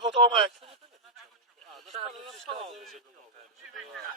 po Tomek. Trzeba na spalony, żeby A.